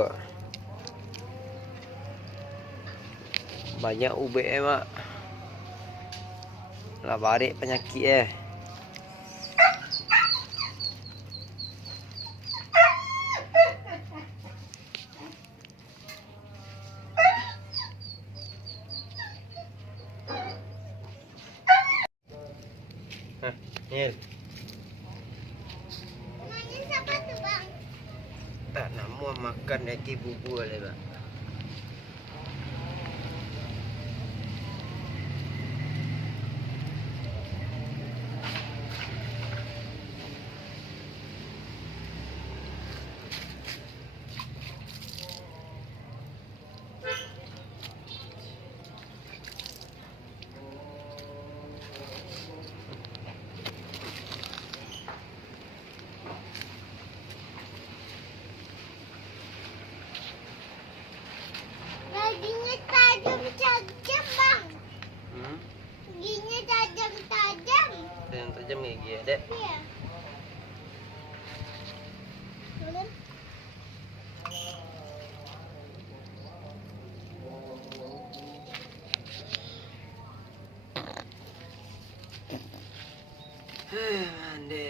bubu. Banyak UBM mak. Lah barik penyakit Nil. Namanya siapa tuh bang? Tak nak mau makan lagi bubu le bang. Giginya tajam-tajam bang. Giginya tajam-tajam. Tajam gigi ada. Iya. Boleh. Mandi.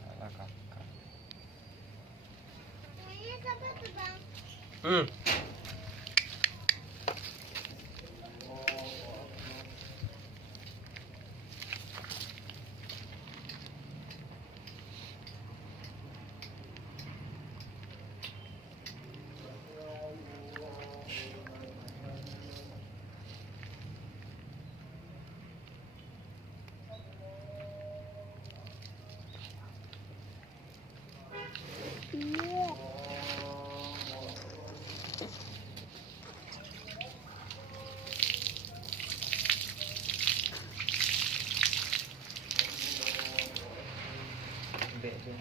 Alah kakak. Namanya siapa tuh bang? Iya. Bek dia.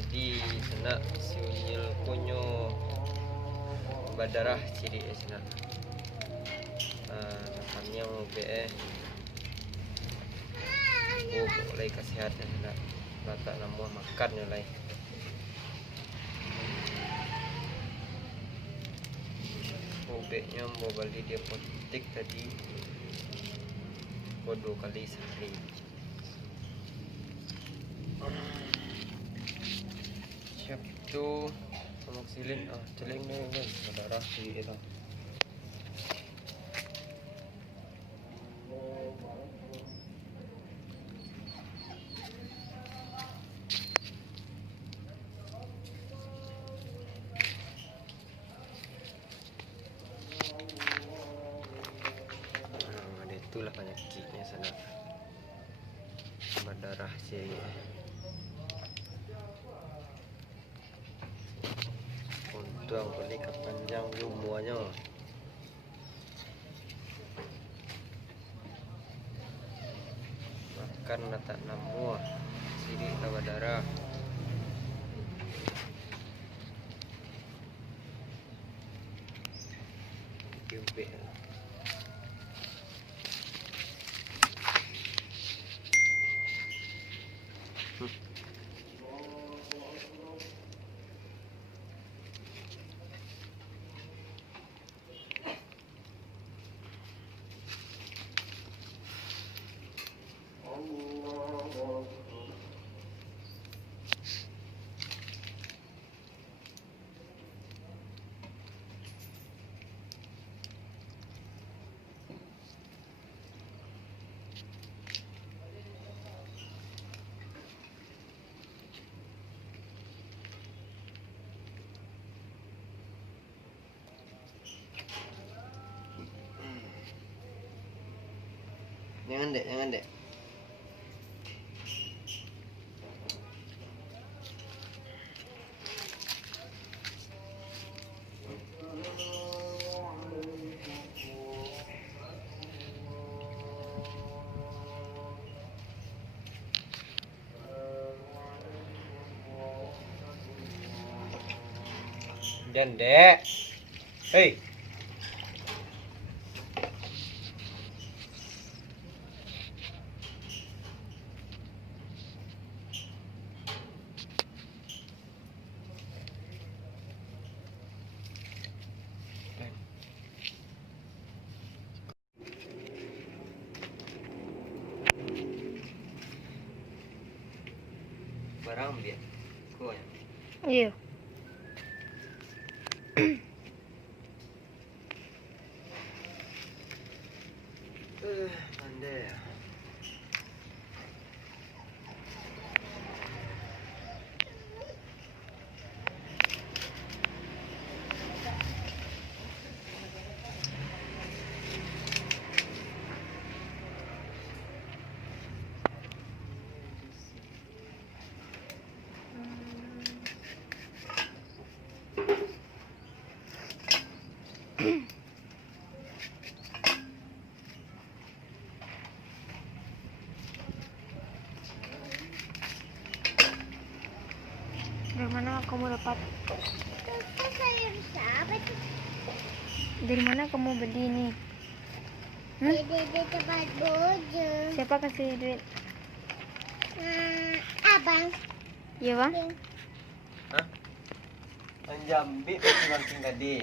Jadi senak siunyil punyo badarah ciri senak. Nakamnya mau be boleh kesehatan senak. Tak nama makan nilai. Obeknya mau balik dia potik tadi. Bodoh kali sehari. Siap tu amoxicillin celing ni kan darah di itu. Itulah penyakitnya sana. Berdarah si untung boleh kepanjang umurnya. Makan tak namua siri lawa darah. Jumpa. Jangan dek, jangan dek. Jangan dek. Hei. Barang dia. Kau ya. Iya. Pandai ya. Dari mana kamu dapat? Itu sayur siapa tuh? Dari mana kamu beli ini? Di tempat bojo. Siapa kasih duit? Abang. Iya bang? Hah? Anjambi langsung tadi.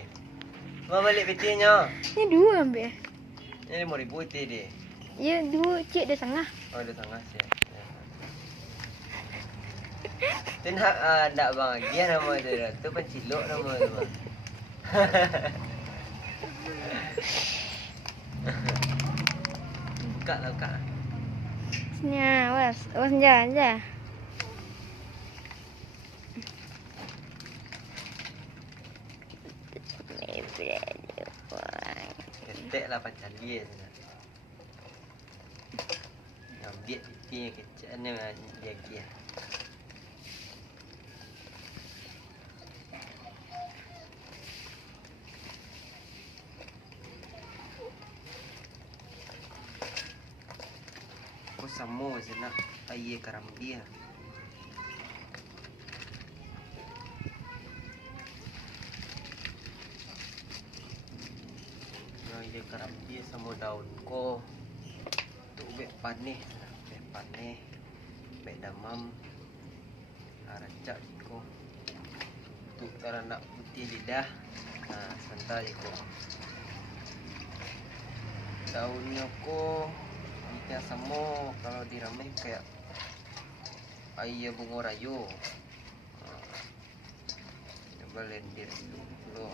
Mau balik petinya. Ini dua ambil. Ini 5.000 itu deh. Iya dua, cik ada setengah. Oh, ada tengah sih. Tu nak tak bahagia nama dia. Tu pencilok nama tu bang. Buka lah, buka. Sini awas, awas jalan aja. Ketek lah pacar dia tu. Ambil pipi kecil ni jaga. Aku sama je nak air karam dia. Air karam dia sama daun ko. Tu bek panih, bek panih, bek damam, racak ko. Tu cara nak putih lidah. Nah, santai ko. Daunnya ko kita sama kalau diramai kayak air bunga rayu. Coba lendir dulu.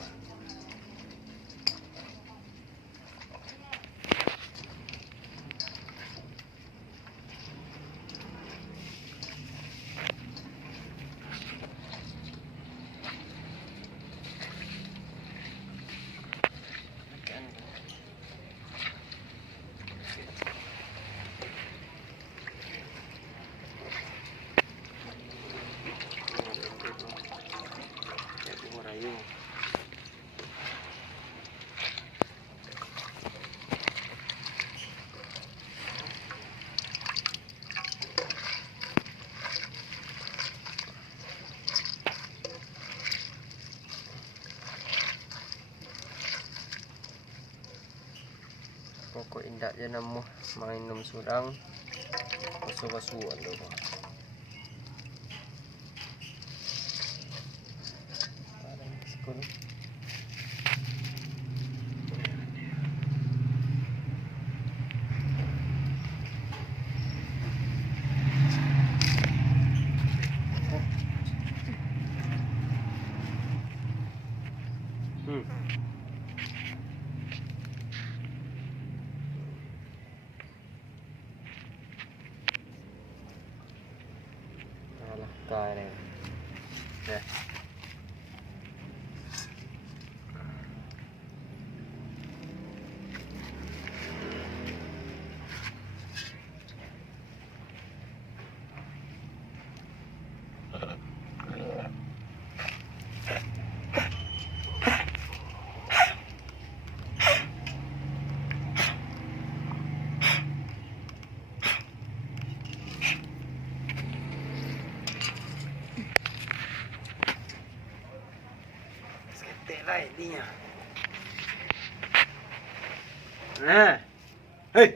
Pokok indak je nama minum surang basuh-basuhan tu. ko no. Alah, kau ni. Ya. Lah intinya. Nah. Hei.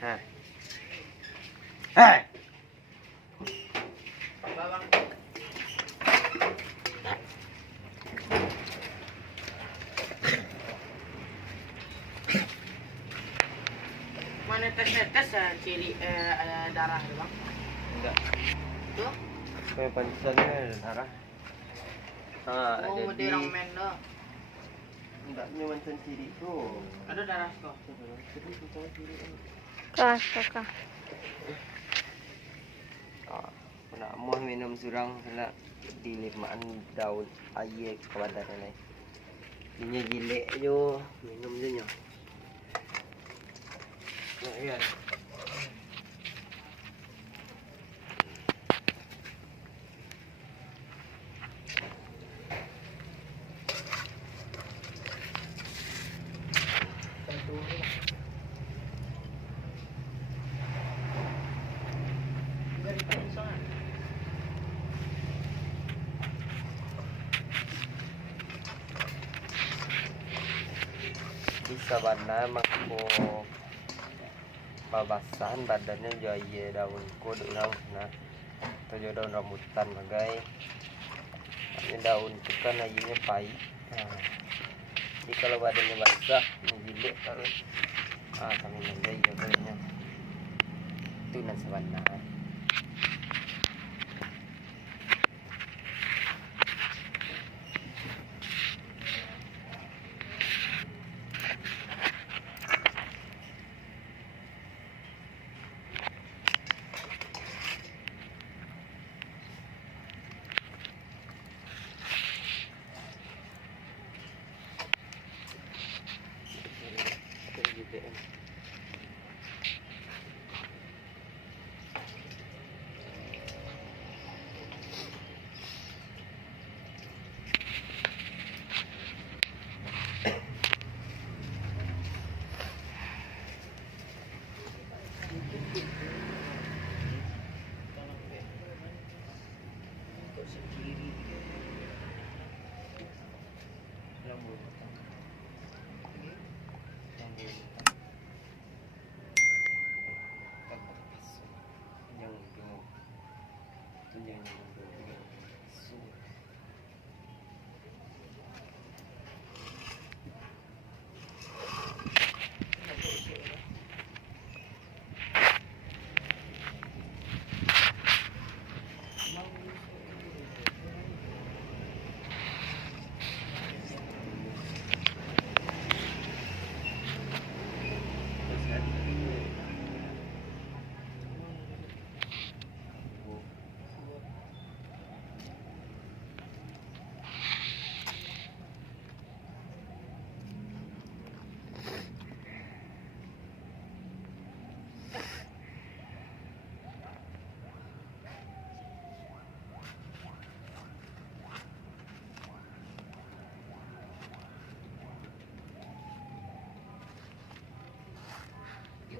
Hai. Hai. Mana tes ciri darah tu bang? Enggak. Tu? Kayak pantesannya ada darah. Ah, Oh, jadi dia orang men tu. enggaknya macam ciri tu. Ada darah tu. Kah, kakak. Ah, nak mau minum surang nak dilimaan daun air ke badan ni. Ini gilek je, minum je nya. Ya. Bisa bana mangko babasan badannya jaya daun ko ulang nah atau daun rambutan bagai ini daun itu kan airnya pahit. Nah, jadi kalau badannya basah menjilik terus kami nandai ya badannya itu nan sabana.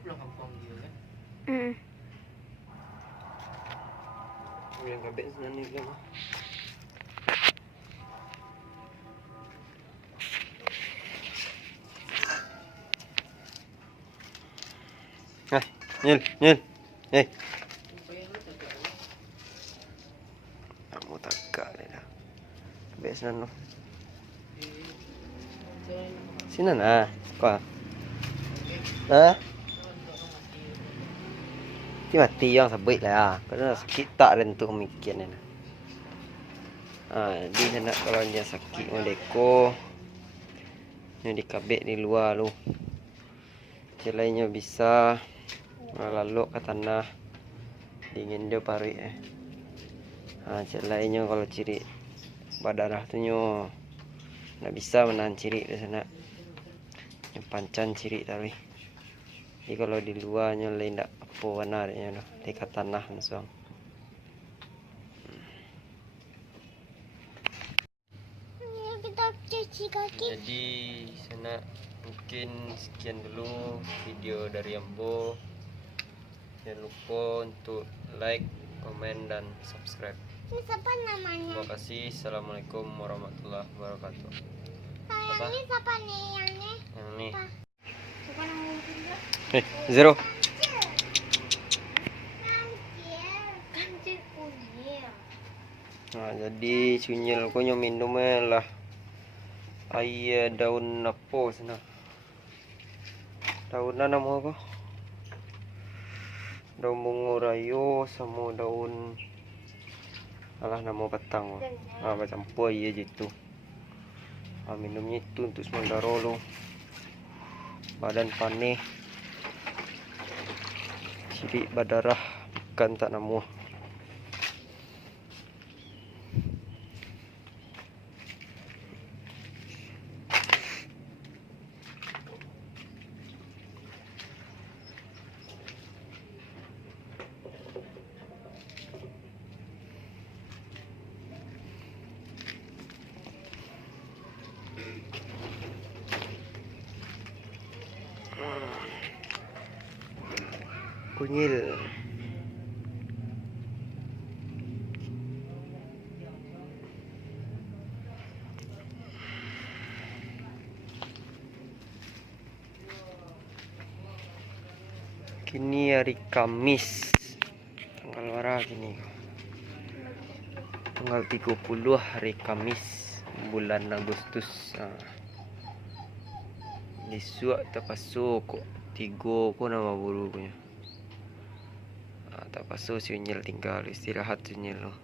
Pulang kampung dia kan. Yang kabel sana ni kan. Nyel, nyel. Eh. Kamu tagak ni dah. Best na no. Sino na? Ko. Ha? Ti mati yang sabit lah. Kalau sakit tak ren tu mikir ni. Dia nak kalau dia sakit meleko. Ni dikabek di luar lu. Lainnya bisa lalu ke tanah dingin dia parik lainnya kalau ciri berdarah tu nyo nak bisa menahan ciri di sana yang pancan ciri tapi jadi kalau di luarnya lain tak apa warna dia dekat tanah langsung. Ini kita cuci kaki. Jadi sana mungkin sekian dulu video dari Ambo. Jangan lupa untuk like, komen, dan subscribe. Ini siapa namanya? Terima kasih. Assalamualaikum warahmatullahi wabarakatuh. Sayang, Apa? ini siapa nih yang ini? Yang ni. Apa? Zero. Kancil unyil. Jadi sunyil ko nyo minum lah air daun apa sana. Daun apa nama ko? Daun bunga rayo sama daun alah nama batang. Bercampur air je tu. Minumnya itu untuk sementara lo. Badan panih. Ciri berdarah bukan tak nama. Kunyil. Kini hari Kamis. Tanggal berapa kini? Tanggal 30 hari Kamis bulan Agustus. Disuak terpasuk kok 3 ko nama buru punya. Tak pasal sunyil tinggal istirahat sunyil lo.